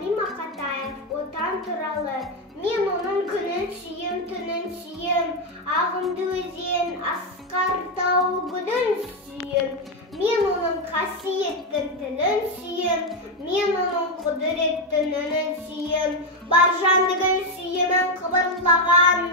Ғали Мақатаев отан туралы. Мен оның күнін сүйем, түнін сүйем, ағынды өзен, асқар тау гүлін сүйем. Мен оның қасиетті тілін сүйем, мен оның құдіретті үнін сүйем. Бар жандығын сүйемін қыбырлаған,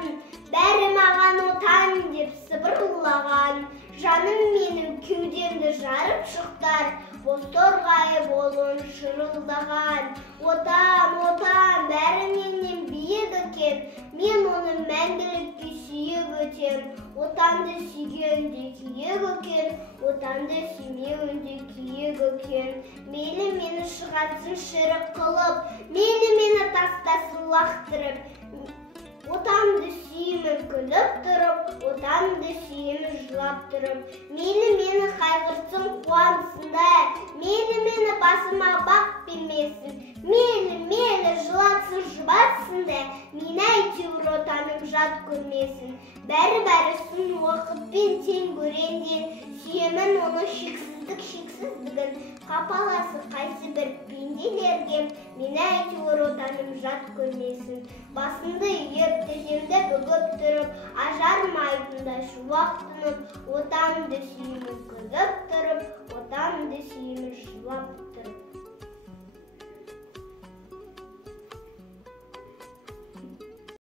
бәрі маған отан деп сыбырлаған. Жаным менің кеудемді жарып шықтар, боз торғай болуын шырылдаған. Отан, отан, бәрі менен биік екен, мен оны мәңгілікке сүйіп өтем. Отанды сүйгенде күйік екен, отанды сүймеуінде күйік екен. Мейлі мені шығарсын шірік қылып, мейлі мені тастасын лақтырып. Отанды сүйемін күліп тұрып, отанды сүйемін жылап тұрып. Мейлі мені қайғыртсын қуансында, мейлі мені басыма бақ бермесін. Мейлі жылатсын жұбатсында, мені әйтеуір отаным жат көрмесін. Бәрі сын уақытпен тең көренден, сүйемін оны шексіздігін. Қапаласы қайсы бір пенделерге, мені әйтеуір отаным жат көрмесін. Басымды үйіп, тіземді бүгіп тұрып, ажармайтындай шуақ тұнып, отанды сүйемін күліп тұрып, отанды сүйемін жылап